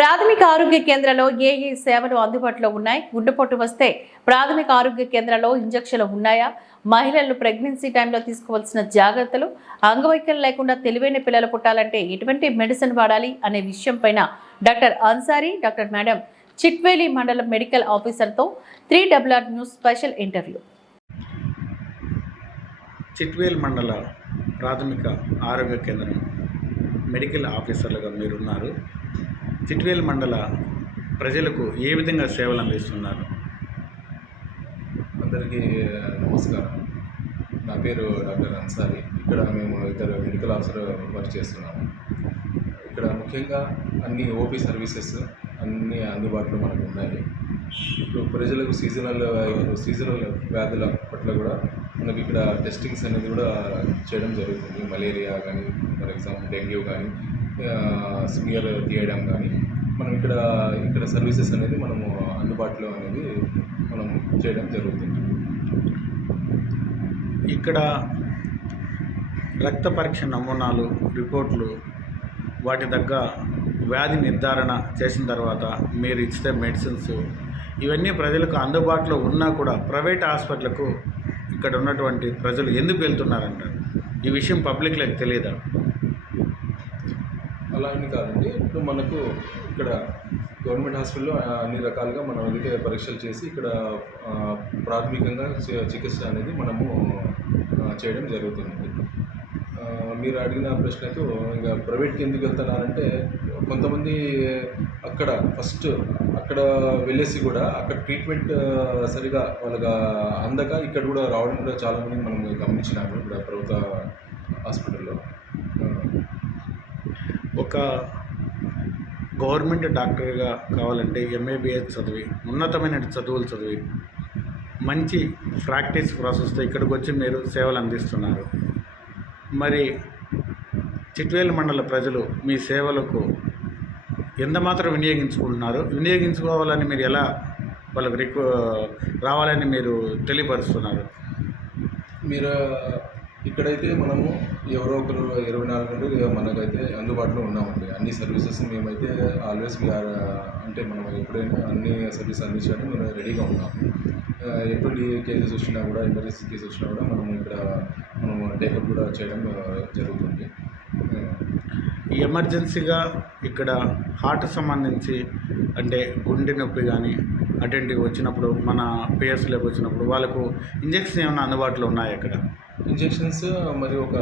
ప్రాథమిక ఆరోగ్య కేంద్రంలో ఏ సేవలు అందుబాటులో ఉన్నాయి? గుండెపోటు వస్తే ప్రాథమిక ఆరోగ్య కేంద్రంలో ఇంజెక్షన్లు ఉన్నాయా? మహిళలు ప్రెగ్నెన్సీ టైంలో తీసుకోవాల్సిన జాగ్రత్తలు, అంగవైకల్యం లేకుండా తెలివైన పిల్లలు పుట్టాలంటే ఎటువంటి మెడిసిన్ వాడాలి అనే విషయం పైన doctor Ansari, doctor madam Chitveli మండలం మెడికల్ ఆఫీసర్తో 3RR news special interview. Chitvel మండల ప్రాథమిక ఆరోగ్య కేంద్రం మెడికల్ ఆఫీసర్లుగా మీరున్నారు. చిట్వేల్ మండల ప్రజలకు ఏ విధంగా సేవలు అందిస్తున్నారు? అందరికీ నమస్కారం. నా పేరు డాక్టర్ అన్సారీ. ఇక్కడ మేము ఇద్దరు మెడికల్ ఆఫీసర్ వర్క్ చేస్తున్నాము. ఇక్కడ ముఖ్యంగా అన్ని ఓపీ సర్వీసెస్ అన్నీ అందుబాటులో మనకు ఉన్నాయి. ఇప్పుడు ప్రజలకు సీజనల్ వ్యాధుల పట్ల కూడా మనకి ఇక్కడ టెస్టింగ్స్ అనేది కూడా చేయడం జరుగుతుంది. మలేరియా కానీ, ఫర్ ఎగ్జాంపుల్ డెంగ్యూ కానీ, స్మియర్ తీయడం కానీ మనం ఇక్కడ సర్వీసెస్ అనేది మనము అందుబాటులో అనేది మనం చేయడం జరుగుతుంది. ఇక్కడ రక్త పరీక్ష నమూనాలు, రిపోర్ట్లు, వాటి తగ్గ వ్యాధి నిర్ధారణ చేసిన తర్వాత మీరు ఇచ్చే మెడిసిన్స్ ఇవన్నీ ప్రజలకు అందుబాటులో ఉన్నా కూడా ప్రైవేట్ హాస్పిటల్కు ఇక్కడ ఉన్నటువంటి ప్రజలు ఎందుకు వెళ్తున్నారంటారు? ఈ విషయం పబ్లిక్లకు తెలియదా? అలా అని కాదండి. ఇప్పుడు మనకు ఇక్కడ గవర్నమెంట్ హాస్పిటల్లో అన్ని రకాలుగా మనం ఏదైతే పరీక్షలు చేసి ఇక్కడ ప్రాథమికంగా చికిత్స అనేది మనము చేయడం జరుగుతుంది. మీరు అడిగిన ప్రశ్నకు ఇంకా ప్రైవేట్కి ఎందుకు వెళ్తున్నారంటే, కొంతమంది అక్కడ వెళ్ళేసి కూడా అక్కడ ట్రీట్మెంట్ సరిగా వాళ్ళకి అందక ఇక్కడ కూడా రావడం కూడా చాలామంది మనం గమనించినాము ఇక్కడ ప్రభుత్వ హాస్పిటల్లో. ఒక గవర్నమెంట్ డాక్టర్గా కావాలంటే MABS చదివి, ఉన్నతమైన చదువులు చదివి, మంచి ప్రాక్టీస్ ప్రాసెస్తో ఇక్కడికి వచ్చి మీరు సేవలు అందిస్తున్నారు. మరి చిట్వేల్ మండల ప్రజలు మీ సేవలకు ఎంత మాత్రం వినియోగించుకుంటున్నారు? వినియోగించుకోవాలని మీరు ఎలా వాళ్ళకు రావాలని మీరు తెలియపరుస్తున్నారు? మీరు ఇక్కడైతే మనము ఎవరో ఒకరు 24 గంటలు మనకైతే అందుబాటులో ఉన్నామండి. అన్ని సర్వీసెస్ మేమైతే ఆల్వేస్ అంటే మనం ఎప్పుడైనా అన్ని సర్వీస్ అందించడానికి మేము రెడీగా ఉన్నాము. ఎటువంటి కేసెస్ వచ్చినా కూడా, ఎమర్జెన్సీ కేసు వచ్చినా కూడా మనము టేకప్ కూడా చేయడం జరుగుతుంది. ఎమర్జెన్సీగా ఇక్కడ హార్ట్ సంబంధించి అంటే గుండె నొప్పి కానీ అటువంటివి వచ్చినప్పుడు, మన PSలోకి వచ్చినప్పుడు వాళ్ళకు ఇంజెక్షన్ ఏమైనా అందుబాటులో ఉన్నాయి? ఇక్కడ ఇంజెక్షన్స్ మరియు ఒక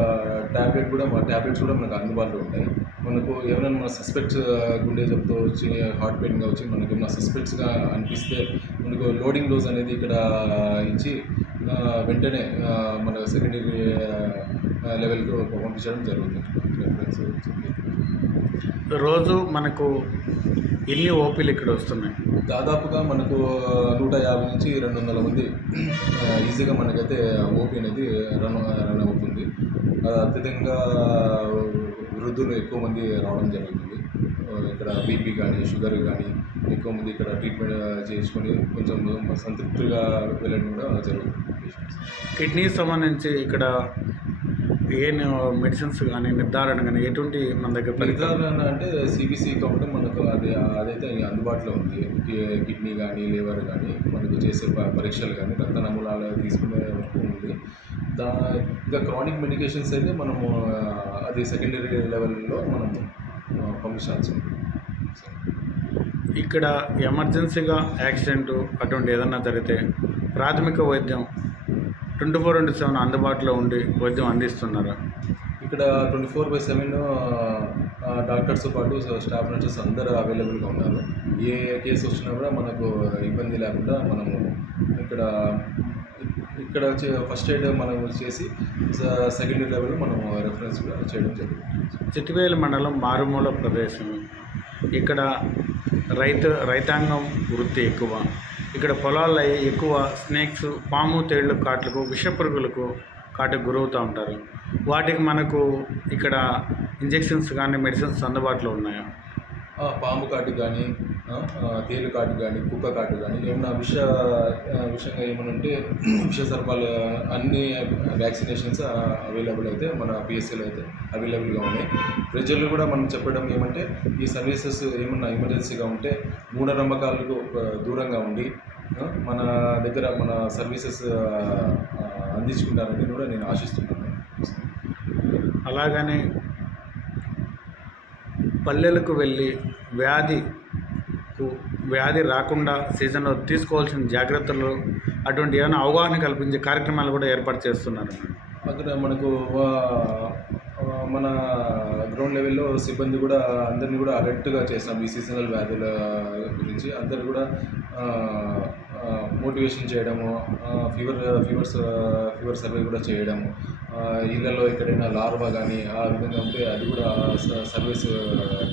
ట్యాబ్లెట్స్ కూడా మనకు అందుబాటులో ఉంటాయి. మనకు ఏమైనా మన సస్పెక్ట్స్ గుండె జబ్బుతో వచ్చి, హార్ట్ పెయిన్గా వచ్చి మనకు ఏమైనా సస్పెక్ట్స్గా అనిపిస్తే మనకు లోడింగ్ డోస్ అనేది ఇక్కడ ఇచ్చి వెంటనే మన సెకండరీ లెవెల్కి పంపించడం జరుగుతుంది. రెఫరెన్స్ రోజు మనకు ఎన్ని ఓపీలు ఇక్కడ వస్తున్నాయి? దాదాపుగా మనకు 150 నుంచి 200 మంది ఈజీగా మనకైతే ఓపీ అనేది రన్ అవుతుంది. అత్యధికంగా వృద్ధులు ఎక్కువ మంది రావడం జరుగుతుంది. ఇక్కడ బీపీ కానీ, షుగర్ కానీ ఎక్కువ మంది ఇక్కడ ట్రీట్మెంట్ చేసుకొని కొంచెం సంతృప్తిగా వెళ్ళడం కూడా జరుగుతుంది. కిడ్నీకి సంబంధించి ఇక్కడ ఏ మెడిసిన్స్ కానీ, నిర్ధారణ కానీ ఎటువంటి మన దగ్గర నిర్ధారణ అంటే CBC కాబట్టి మనకు అదైతే అందుబాటులో ఉంది. కిడ్నీ కానీ, లివర్ కానీ మనకు చేసే పరీక్షలు కానీ, రక్త నమూనాలు తీసుకునే వరకు ఉంది. ఇంకా క్రానిక్ మెడికేషన్స్ అయితే మనము అది సెకండరీ లెవెల్లో మనం పంపించాల్సి ఉంది. ఇక్కడ ఎమర్జెన్సీగా యాక్సిడెంట్ అటువంటి ఏదన్నా జరిగితే ప్రాథమిక వైద్యం 24/7 అందుబాటులో ఉండి వైద్యం అందిస్తున్నారా? ఇక్కడ 24/7 డాక్టర్స్తో పాటు స్టాఫ్ నర్సెస్ అందరూ అవైలబుల్గా ఉన్నారు. ఏ కేసు వచ్చినా కూడా మనకు ఇబ్బంది లేకుండా మనము ఇక్కడ ఫస్ట్ ఎయిడ్ మనం చేసి సెకండరీ లెవెల్ మనం రెఫరెన్స్ కూడా చేయడం జరుగుతుంది. చిట్వేల్ మండలం మారుమూల ప్రదేశం. ఇక్కడ రైతాంగం వృత్తి ఎక్కువ. ఇక్కడ పొలాల్లో ఎక్కువ స్నేక్స్, పాము, తేళ్లు కాట్లకు, విషపురుగులకు కాటుకు గురవుతూ ఉంటారు. వాటికి మనకు ఇక్కడ ఇంజెక్షన్స్ కానీ, మెడిసిన్స్ అందుబాటులో ఉన్నాయా? పాము కాటు కానీ, తేలు కాటు కానీ, కుక్క కాటు కానీ, ఏమన్నా విషంగా ఏమైనా ఉంటే విష సర్పాలు అన్ని వ్యాక్సినేషన్స్ అవైలబుల్ అయితే మన పిఎస్సీలో అయితే అవైలబుల్గా ఉన్నాయి. ప్రజలు కూడా మనం చెప్పడం ఏమంటే ఈ సర్వీసెస్ ఏమన్నా ఎమర్జెన్సీగా ఉంటే మూఢనమ్మకాలకు దూరంగా ఉండి మన దగ్గర మన సర్వీసెస్ అందించుకుంటారని కూడా నేను ఆశిస్తున్నాను. అలాగనే పల్లెలకు వెళ్ళి వ్యాధి రాకుండా సీజన్లో తీసుకోవాల్సిన జాగ్రత్తలు అటువంటి ఏమైనా అవగాహన కల్పించే కార్యక్రమాలు కూడా ఏర్పాటు చేస్తున్నారు. అక్కడ మనకు మన గ్రౌండ్ లెవెల్లో సిబ్బంది కూడా అందరినీ కూడా అలర్ట్గా చేస్తాం ఈ సీజనల్ వ్యాధుల గురించి. అందరు కూడా మోటివేషన్ చేయడము, ఫీవర్ సర్వే కూడా చేయడము, ఇళ్ళల్లో ఎక్కడైనా లార్వా కానీ ఆ విధంగా ఉంటే అది కూడా సర్వీస్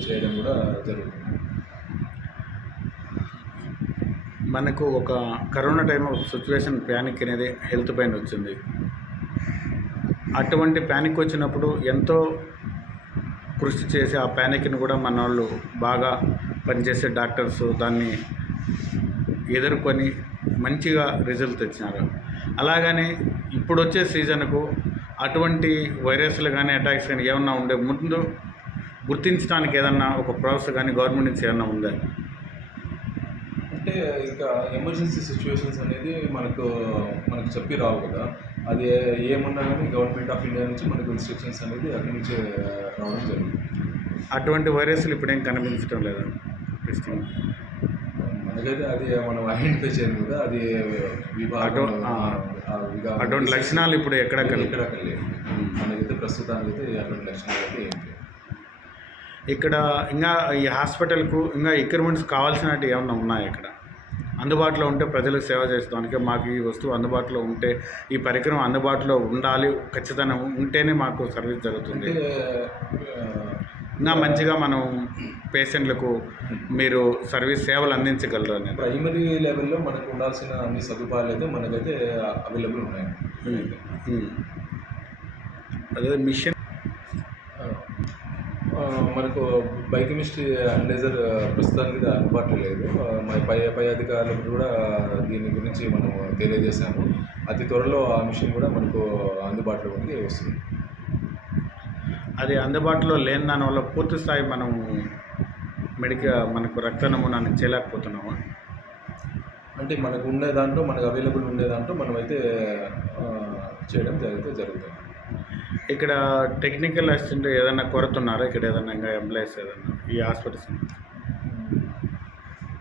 చేయడం కూడా జరుగుతుంది. మనకు ఒక కరోనా టైంలో సిచ్యువేషన్ ప్యానిక్ అనేది హెల్త్ పైన వచ్చింది. అటువంటి ప్యానిక్ వచ్చినప్పుడు ఎంతో కృషి చేసి ఆ ప్యానిక్ని కూడా మన వాళ్ళు బాగా పనిచేసే డాక్టర్స్ దాన్ని ఎదుర్కొని మంచిగా రిజల్ట్ తెచ్చినారు. అలాగని ఇప్పుడు వచ్చే సీజన్కు అటువంటి వైరస్లు కానీ అటాక్స్ కానీ ఏమన్నా ఉండే ముందు గుర్తించడానికి ఏదన్నా ఒక ప్రాసెస్ కానీ గవర్నమెంట్ నుంచి ఏమన్నా ఉందా? అంటే ఇంకా ఎమర్జెన్సీ సిచ్యువేషన్స్ అనేది మనకు చెప్పి రావు కదా. అది ఏమన్నా కానీ గవర్నమెంట్ ఆఫ్ ఇండియా నుంచి మనకు ఇన్స్ట్రక్షన్స్ అనేది అక్కడి నుంచే రావడం జరిగింది. అటువంటి వైరస్లు ఇప్పుడేం కనిపించడం లేదా? మనకైతే అది మనం ఐడెంటిఫై చేయలేదు కదా. అది అటువంటి లక్షణాలు ఇప్పుడు ఎక్కడ లేవు. మనకైతే ప్రస్తుతానికి అయితే అటువంటి లక్షణాలు అయితే ఏం లేవు. ఇక్కడ ఇంకా ఈ హాస్పిటల్కు ఇంకా ఎక్విప్మెంట్స్ కావాల్సినవి ఏమన్నా ఉన్నాయి? ఇక్కడ అందుబాటులో ఉంటే ప్రజలకు సేవ చేస్తానికి మాకు ఈ వస్తువు అందుబాటులో ఉంటే, ఈ పరికరం అందుబాటులో ఉండాలి, ఖచ్చితంగా ఉంటేనే మాకు సర్వీస్ జరుగుతుంది. ఇంకా మంచిగా మనం పేషెంట్లకు మీరు సర్వీస్ సేవలు అందించగలరు అని. ప్రైమరీ లెవెల్లో మనకు ఉండాల్సిన అన్ని సదుపాయాలు అయితే మనకైతే అవైలబుల్ ఉన్నాయి. అదే మిషన్ మనకు బయోకెమిస్ట్రీ అనలైజర్ ప్రస్తుతానికి అందుబాటులో లేదు. పై అధికారులకు కూడా దీని గురించి మనం తెలియజేశాము. అతి త్వరలో ఆ మిషన్ కూడా మనకు అందుబాటులోకి వస్తుంది. అది అందుబాటులో లేని దానివల్ల పూర్తి స్థాయి మనం మనకు రక్త నమూనాన్ని చేయలేకపోతున్నాము. అంటే మనకు ఉండే దాంట్లో, మనకు అవైలబుల్ ఉండే దాంట్లో మనమైతే చేయడం జరుగుతుంది. ఇక్కడ టెక్నికల్ అసిస్టెంట్ ఏదైనా కొరత ఉన్నారా? ఇక్కడ ఏదైనా ఇంకా ఎంప్లాయీస్ ఏదైనా ఈ హాస్పిటల్స్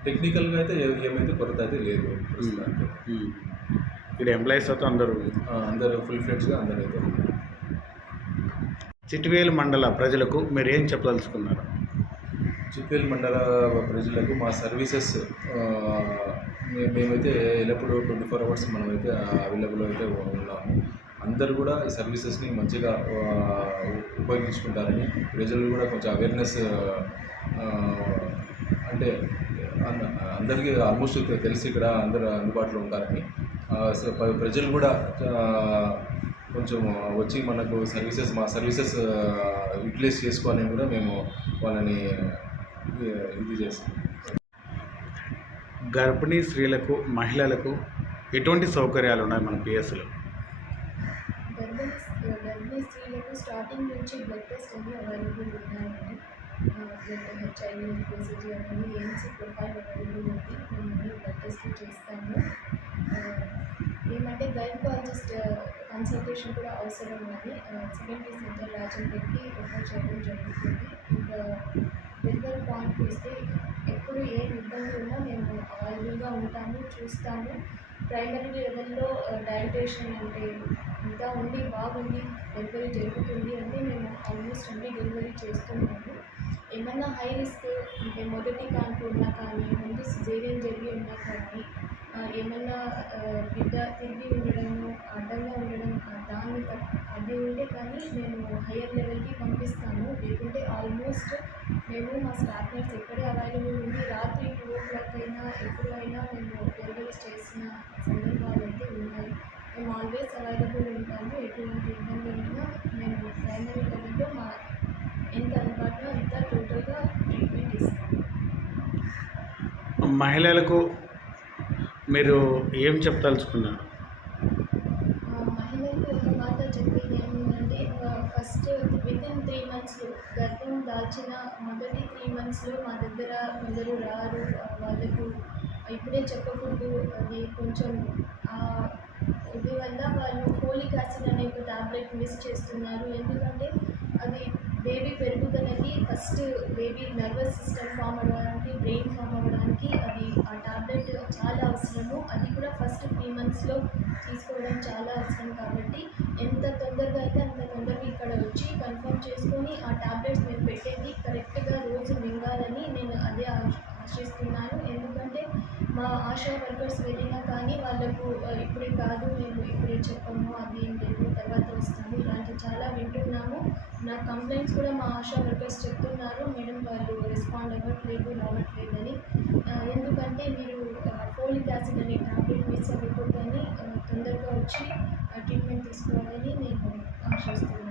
టెక్నికల్గా అయితే ఏమైతే కొరత అయితే లేదు. ఇక్కడ ఎంప్లాయీస్ అయితే అందరూ ఫుల్ ఫ్లెడ్జ్గా అందరూ అయితే ఉన్నారు. చిట్వేలు మండల ప్రజలకు మీరు ఏం చెప్పదలుచుకున్నారు? చిట్వేలు మండల ప్రజలకు మా సర్వీసెస్ మేమైతే ఎల్లప్పుడూ 24 hours మనమైతే అవైలబుల్ అయితే ఉన్నాము. అందరూ కూడా ఈ సర్వీసెస్ని మంచిగా ఉపయోగించుకుంటారని, ప్రజలు కూడా కొంచెం అవేర్నెస్ అంటే అందరికీ ఆల్మోస్ట్ తెలిసి ఇక్కడ అందరూ అందుబాటులో ఉంటారని, ప్రజలు కూడా కొంచెం వచ్చి మనకు మా సర్వీసెస్ యూటిలైజ్ చేసుకోవాలని కూడా మేము వాళ్ళని ఇది చేస్తాం. గర్భిణీ స్త్రీలకు, మహిళలకు ఎటువంటి సౌకర్యాలు ఉన్నాయి మన పిఎస్లో? గర్భిణీ స్త్రీలకు స్టార్టింగ్ నుంచి బ్లడ్ టెస్ట్ అన్నీ అవైలబుల్ ఉన్నాయండి. బ్లడ్ హెచ్ఐవి, బీసీజీ అనేది ఏఎన్సీ ప్రొఫైల్ అవైలబుల్ ఉంది. మేము బ్లడ్ టెస్ట్ చేస్తాము. ఏమంటే గైనకాలజిస్ట్ కన్సల్టేషన్ కూడా అవసరం అని సెకండరీ సెంటర్ రాజంపేటకి రిఫర్ చేయడం జరుగుతుంది. ఇంకా డెలివరీ పాయింట్ వస్తే ఎప్పుడు ఏ ఇబ్బంది ఉన్నా మేము అవైలబుల్గా ఉంటాము, చూస్తాము. ప్రైమరీ లెవెల్లో డైటేషన్ అంటే ఇంకా ఉండి బాగుంది, డెలివరీ జరుగుతుంది అంటే మేము ఆల్మోస్ట్ అన్ని డెలివరీ చేస్తున్నాము. ఏమన్నా హై రిస్క్ అంటే మొదటి కాన్పు ఉన్నా కానీ, ముందు సిజేరియన్ జరిగి ఉన్నా కానీ, ఏమన్నా బిడ్డ తిరిగి ఉండడము, అడ్డంగా ఉండడం దాన్ని అది ఉంటే కానీ మేము హయ్యర్ లెవెల్కి పంపిస్తాము. లేకుంటే ఆల్మోస్ట్ మేము మా స్టాఫ్ నర్స్ ఎక్కడే అవైలబుల్ ఉంది. రాత్రి 2 o'clock అయినా ఎప్పుడు అయినా మేము డెలివరీస్ చేసిన సందర్భాలు అయితే ఉన్నాయి. మేము ఆల్వేస్ అవైలబుల్ ఉంటాము. ఎటువంటి ఇబ్బంది ఉన్నా మేము ప్రైమరీ లెవెల్లో ఎంత అందుబాటులో అంత టోటల్గా ట్రీట్మెంట్ ఇస్తాము. మహిళలకు మీరు ఏం చెప్పదలుచుకున్నారు? మహిళలకు ఒక మాట చెప్పేది ఏముందంటే ఫస్ట్ వితిన్ 3 మంత్స్లో గర్భం దాల్చిన మొదటి 3 మంత్స్లో మా దగ్గర కొందరు రారు. వాళ్ళకు ఇప్పుడే చెప్పకూడదు, అది కొంచెం ఇది వల్ల వాళ్ళు ఫోలిక్ యాసిడ్ అనే ఒక టాబ్లెట్ మిస్ చేస్తున్నారు. ఎందుకంటే అది బేబీ పెరుగుదలకి first baby nervous system form అవ్వడానికి, బ్రెయిన్ ఫామ్ అవ్వడానికి అది ఆ టాబ్లెట్ చాలా అవసరము. అది కూడా ఫస్ట్ 3 మంత్స్లో తీసుకోవడం చాలా అవసరం. కాబట్టి ఎంత తొందరగా అయితే అంత తొందరగా ఇక్కడ వచ్చి కన్ఫర్మ్ చేసుకొని ఆ టాబ్లెట్స్ మీరు పెట్టేది కరెక్ట్గా రోజు మింగాలని నేను అదే ఆశిస్తున్నాను. ఎందుకంటే మా ఆశా వర్కర్స్ వెళ్ళినా కానీ వాళ్ళకు ఇప్పుడే కాదు, మేము ఇప్పుడే చెప్పము, అది ఏం లేదు, తర్వాత వస్తాము, ఇలాంటి చాలా వింటున్నాము. నా కంప్లైంట్స్ కూడా మా ఆశా వర్కర్స్ చెప్తున్నారు, మేడం వాళ్ళు రెస్పాండ్ అవ్వట్లేదు, రావట్లేదని. ఎందుకంటే మీరు ఫోలిక్ యాసిడ్ అనే టాబ్లెట్ మిస్ అవ్వకూడదని తొందరగా వచ్చి ట్రీట్మెంట్ తీసుకోవాలని నేను ఆశిస్తున్నాను.